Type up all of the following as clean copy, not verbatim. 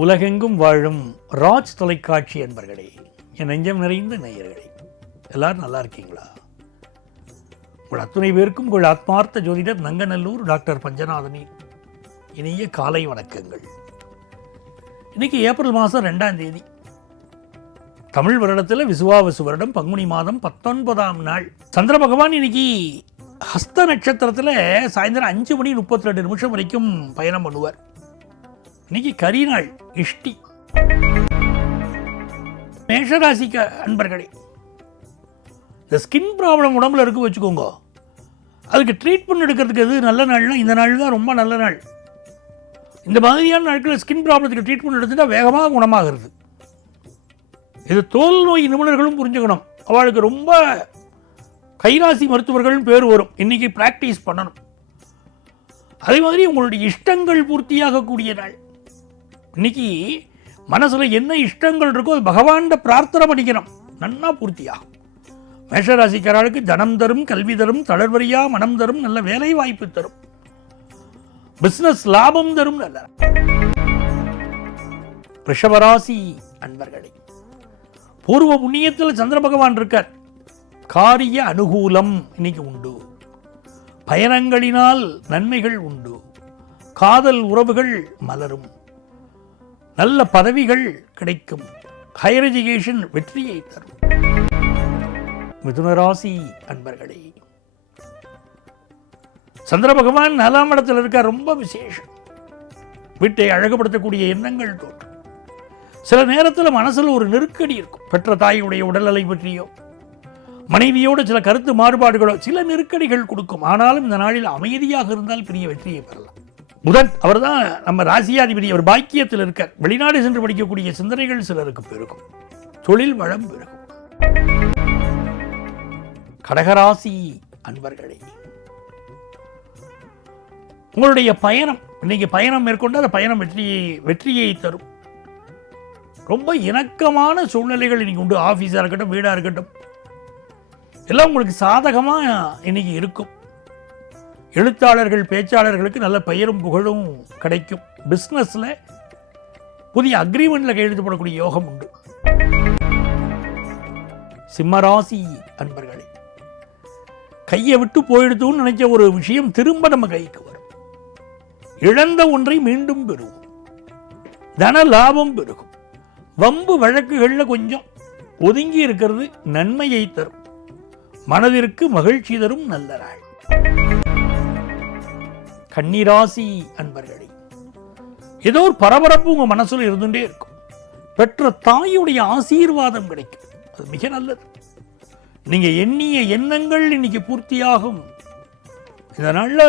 உலகெங்கும் வாழும் ராஜ் தொலைக்காட்சி அன்பர்களே, என் நெஞ்சம் நிறைந்த நேயர்களே, எல்லாரும் நல்லா இருக்கீங்களா? உங்கள் அத்துணை பேருக்கும் உங்கள் ஆத்மார்த்த ஜோதிடர் நங்கநல்லூர் டாக்டர் பஞ்சநாதனின் இனிய காலை வணக்கங்கள். இன்னைக்கு ஏப்ரல் மாதம் 2ஆம் தேதி, தமிழ் வருடத்தில் விசுவாவசு வருடம் பங்குனி மாதம் 19ஆம் நாள். சந்திர பகவான் இன்னைக்கு ஹஸ்த நட்சத்திரத்தில் சாயந்தரம் 5:32 வரைக்கும் பயணம் பண்ணுவார். இன்னைக்கு கரிநாள், இஷ்டி. மேஷராசிக்க அன்பர்களே, இந்த ஸ்கின் ப்ராப்ளம் உடம்புல இருக்கு வச்சுக்கோங்க, அதுக்கு ட்ரீட்மெண்ட் எடுக்கிறதுக்கு எது நல்ல நாள்னா இந்த நாள் தான் ரொம்ப நல்ல நாள். இந்த மாதிரியான நாட்களில் ஸ்கின் ப்ராப்ளத்துக்கு ட்ரீட்மெண்ட் எடுத்துட்டா வேகமாக குணமாகிறது. இது தோல் நோய் நிபுணர்களும் புரிஞ்சுக்கணும். அவளுக்கு ரொம்ப கைராசி மருத்துவர்கள் பேர் வரும். இன்னைக்கு ப்ராக்டிஸ் பண்ணணும். அதே மாதிரி உங்களுடைய இஷ்டங்கள் பூர்த்தியாகக்கூடிய நாள். இன்னைக்கு மனசுல என்ன இஷ்டங்கள் இருக்கோ அது பகவான்கிட்ட பிரார்த்தனை பண்ணிக்கணும், நன்னா பூர்த்தியாகும். மேஷராசிக்காரர்களுக்கு தனம் தரும், கல்வி தரும், தளர்வரியா மனம் தரும், நல்ல வேலை வாய்ப்பு தரும், பிசினஸ் லாபம் தரும். நல்ல ரிஷபராசி அன்பர்களே, பூர்வ புண்ணியத்தில் சந்திர பகவான் இருக்கார். காரிய அனுகூலம் இன்னைக்கு உண்டு. பயணங்களினால் நன்மைகள் உண்டு. காதல் உறவுகள் மலரும். நல்ல பதவிகள் கிடைக்கும். ஹையர் எஜுகேஷன் வெற்றியை தரும். மிதுனராசி அன்பர்களே, சந்திர பகவான் 4ஆம் இடத்தில் இருக்க, ரொம்ப விசேஷம். வீட்டை அழகுபடுத்தக்கூடிய எண்ணங்கள் தோன்றும். சில நேரத்தில் மனசில் ஒரு நெருக்கடி இருக்கும். பெற்ற தாயுடைய உடல்நிலை பற்றியோ, மனைவியோடு சில கருத்து மாறுபாடுகளோ சில நெருக்கடிகள் கொடுக்கும். ஆனாலும் இந்த நாளில் அமைதியாக இருந்தால் பெரிய வெற்றியை பெறலாம். புதன், அவர் தான் நம்ம ராசியாதிபதி. அவர் பாக்கியத்தில் இருக்கார். வெளிநாடு சென்று படிக்கக்கூடிய சிந்தனைகள் சிலருக்கு பெருகும். தொழில் வளம் பெருகும். கடகராசி அன்பர்களே, உங்களுடைய பயணம், இன்னைக்கு பயணம் மேற்கொண்டு அந்த பயணம் வெற்றியை தரும். ரொம்ப இணக்கமான சூழ்நிலைகள் இன்னைக்கு உண்டு. ஆஃபீஸாக இருக்கட்டும், வீடாக இருக்கட்டும், எல்லாம் உங்களுக்கு சாதகமாக இன்னைக்கு இருக்கும். எழுத்தாளர்கள், பேச்சாளர்களுக்கு நல்ல பெயரும் புகழும் கிடைக்கும். பிஸ்னஸில் புதிய அக்ரிமெண்ட்டில் கையெழுத்து போடக்கூடிய யோகம் உண்டு. சிம்மராசி அன்பர்களே, கையை விட்டு போயிடுத்துன்னு நினைச்ச ஒரு விஷயம் திரும்ப நம்ம கைக்கு வரும். இழந்த ஒன்றை மீண்டும் பெறுவோம். தன லாபம் பெருகும். வம்பு வழக்குகளில் கொஞ்சம் ஒதுங்கி இருக்கிறது நன்மையை தரும். மனதிற்கு மகிழ்ச்சி தரும் நல்ல நாள். கன்னிராசி அன்பர்களே, ஏதோ ஒரு பரபரப்பு உங்க மனசுல இருந்துட்டே இருக்கும். பெற்ற தாயுடைய ஆசீர்வாதம் கிடைக்கும். அது மிக நல்லது. நீங்க எண்ணிய எண்ணங்கள் இன்னைக்கு பூர்த்தியாகும். இந்த நாள்ல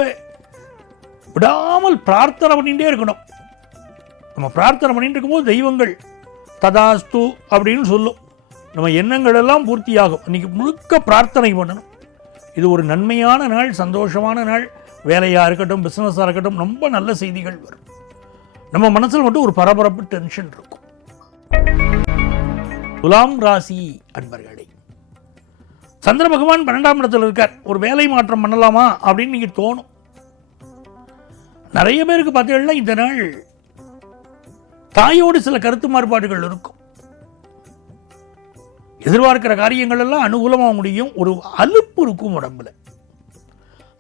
விடாமல் பிரார்த்தனை பண்ணிட்டே இருக்கணும். நம்ம பிரார்த்தனை பண்ணிட்டு இருக்கும்போது தெய்வங்கள் ததாஸ்து அப்படின்னு சொல்லும். நம்ம எண்ணங்கள் எல்லாம் பூர்த்தியாகும். இன்னைக்கு முழுக்க பிரார்த்தனை பண்ணணும். இது ஒரு நன்மையான நாள், சந்தோஷமான நாள். வேலையாக இருக்கட்டும், பிஸ்னஸாக இருக்கட்டும், ரொம்ப நல்ல செய்திகள் வரும். நம்ம மனசில் மட்டும் ஒரு பரபரப்பு, டென்ஷன் இருக்கும். துலாம் ராசி அன்பர்களே, சந்திர பகவான் 12ஆம் இடத்தில் இருக்கார். ஒரு வேலை மாற்றம் பண்ணலாமா அப்படின்னு நீங்க தோணும். நிறைய பேருக்கு பார்த்தீங்கன்னா இந்த நாள் தாயோடு சில கருத்து மாறுபாடுகள் இருக்கும். எதிர்பார்க்கிற காரியங்கள் எல்லாம் அனுகூலமாக முடியும். ஒரு அலுப்பு இருக்கும் உடம்புல.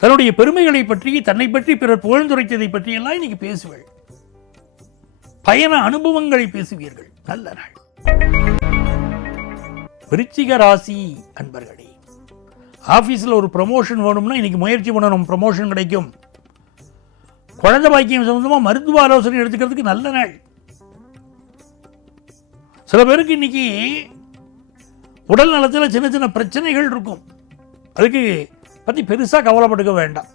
தன்னுடைய பெருமைகளை பற்றி, தன்னை பற்றி, பிறர் புகழ்ந்துரைத்ததை பற்றி எல்லாம் இன்னைக்கு பேசுவீர்கள். பயண அனுபவங்களை பேசுவீர்கள். நல்ல நாள். விருச்சிக ராசி அன்பர்களே, ஆபீஸ்ல ஒரு ப்ரமோஷன் வேணும்னா இன்னைக்கு முயற்சி பண்ணணும், ப்ரமோஷன் கிடைக்கும். குழந்தை பாக்கியம் சம்பந்தமா மருத்துவ ஆலோசனை எடுத்துக்கிறதுக்கு நல்ல நாள். சில பேருக்கு இன்னைக்கு உடல் நலத்தில் சின்ன சின்ன பிரச்சனைகள் இருக்கும். அதுக்கு பற்றி பெருசாக கவலைப்பட்டுக்க வேண்டாம்.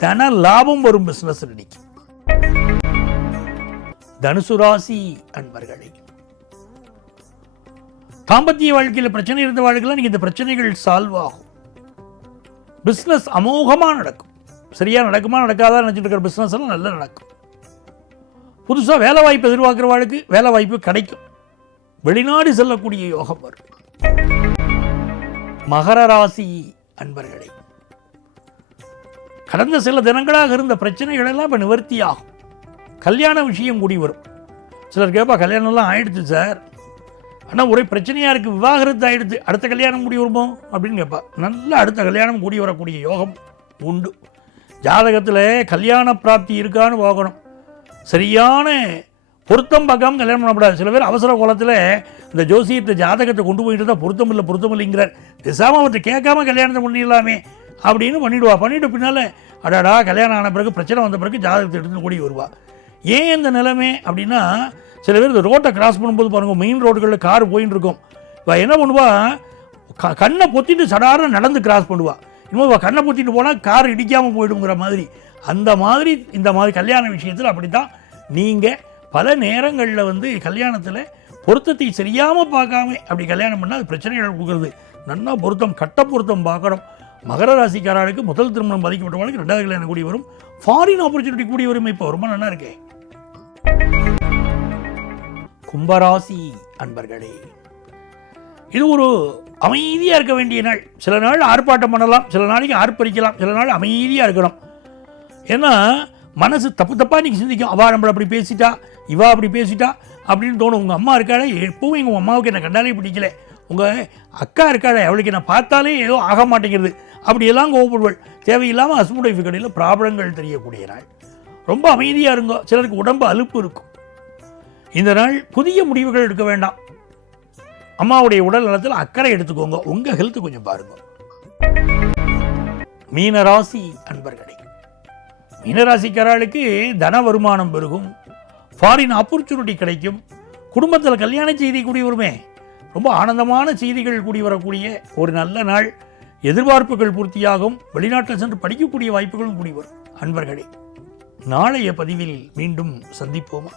தன லாபம் வரும் பிசினஸ் இன்னைக்கு. தனுசு ராசி அன்பர்களே, தாம்பத்திய வாழ்க்கையில் பிரச்சனை இருந்த வாழ்க்கையில் நீங்க இந்த பிரச்சனைகள் சால்வ் ஆகும். பிசினஸ் அமோகமாக நடக்கும். சரியா நடக்குமா நடக்காதா நினைச்சிட்டு இருக்கிற பிசினஸ் எல்லாம் நல்லா நடக்கும். புதுசாக வேலை வாய்ப்பு எதிர்பார்க்கிறவாளுக்கு வேலை வாய்ப்பு கிடைக்கும். வெளிநாடு செல்லக்கூடிய யோகம் வரும். மகர ராசி அன்பர்களே, கடந்த சில தினங்களாக இருந்த பிரச்சனைகள் எல்லாம் இப்போ நிவர்த்தியாகும். கல்யாண விஷயம் கூடி வரும். சிலர் கேட்பா, கல்யாணம்லாம் ஆயிடுச்சு சார், ஆனால் ஒரே பிரச்சனையாக இருக்குது, விவாகரத்து ஆகிடுது, அடுத்த கல்யாணம் கூடி வருமோ அப்படின்னு கேட்பா. நல்லா அடுத்த கல்யாணம் கூடி வரக்கூடிய யோகம் உண்டு. ஜாதகத்தில் கல்யாண பிராப்தி இருக்கான்னு பார்க்கணும். சரியான பொருத்தம் பார்க்காம கல்யாணம் பண்ணக்கூடாது. சில பேர் அவசர கோலத்தில் இந்த ஜோசியத்தை ஜாதகத்தை கொண்டு போயிட்டு தான் பொருத்தம் இல்லைங்கிறார். பேசாமல் அவர்கிட்ட கேட்காம கல்யாணத்தை பண்ணிடலாமே அப்படின்னு பண்ணிவிட்டு பின்னால் அடாடா கல்யாணம் ஆன பிறகு பிரச்சனை வந்த பிறகு ஜாதகத்தை எடுத்துன்னு கூடி வருவா. ஏன் இந்த நிலைமை அப்படின்னா, சில பேர் இந்த ரோட்டை கிராஸ் பண்ணும்போது பாருங்கள், மெயின் ரோடுகளில் கார் போயின்னு இருக்கும். இப்போ என்ன பண்ணுவா, கண்ணை பொத்திட்டு சடாரம் நடந்து கிராஸ் பண்ணுவா. இன்னும் கண்ணை பொத்திட்டு போனால் கார் இடிக்காமல் போயிடுங்கிற மாதிரி. அந்த மாதிரி இந்த மாதிரி கல்யாண விஷயத்தில் அப்படி தான். நீங்கள் பல நேரங்களில் கல்யாணத்தில் பொருத்தத்தை சரியாமல் பார்க்காம அப்படி கல்யாணம் பண்ணால் அது பிரச்சனைகள் கொடுக்குறது. நல்லா பொருத்தம், கட்ட பொருத்தம் பார்க்கணும். மகர ராசிக்காரர்களுக்கு முதல் திருமணம் பாதிக்கப்பட்டவங்களுக்கு 2வது கல்யாணம் கூடி வரும். ஃபாரின் ஆப்பர்ச்சுனிட்டி கூடி வரும். இப்போ ரொம்ப நல்லா இருக்கே. கும்பராசி அன்பர்களே, இது ஒரு அமைதியாக இருக்க வேண்டிய நாள். சில நாள் ஆர்ப்பாட்டம் பண்ணலாம், சில நாளைக்கு ஆர்ப்பரிக்கலாம், சில நாள் அமைதியாக இருக்கணும். ஏன்னா மனசு தப்பாக இன்றைக்கி சிந்திக்கும். அவள் நம்மளை அப்படி பேசிட்டா, இவா அப்படி பேசிட்டா அப்படின்னு தோணும். உங்கள் அம்மா இருக்காளே, எப்பவும் எங்கள் அம்மாவுக்கு என்னை கண்டாலே பிடிக்கல, உங்கள் அக்கா இருக்காளே அவளுக்கு என்னை பார்த்தாலே ஏதோ ஆக மாட்டேங்கிறது, அப்படியெல்லாம் கோவப்படுவள். தேவையில்லாமல் ஹஸ்பண்ட் ஒய்ஃபு கடையில் ப்ராப்ளங்கள் தெரியக்கூடிய நாள். ரொம்ப அமைதியாக இருங்கோ. சிலருக்கு உடம்பு அலுப்பு இருக்கும். இந்த நாள் புதிய முடிவுகள் எடுக்க வேண்டாம். அம்மாவுடைய உடல் நலத்தில் அக்கறை எடுத்துக்கோங்க. உங்கள் ஹெல்த்து கொஞ்சம் பாருங்க. மீனராசி அன்பர்களே, மீனராசிக்காரர்களுக்கு தன வருமானம் பெருகும், ஃபாரின் ஆப்பர்ச்சுனிட்டி கிடைக்கும், குடும்பத்தில் கல்யாண செய்தி கூடி வருமே, ரொம்ப ஆனந்தமான செய்திகள் கூடி வரக்கூடிய ஒரு நல்ல நாள். எதிர்பார்ப்புகள் பூர்த்தியாகும். வெளிநாட்டில் சென்று படிக்கக்கூடிய வாய்ப்புகளும் கூடி வரும். அன்பர்களே, நாளைய பதிவில் மீண்டும் சந்திப்போமா?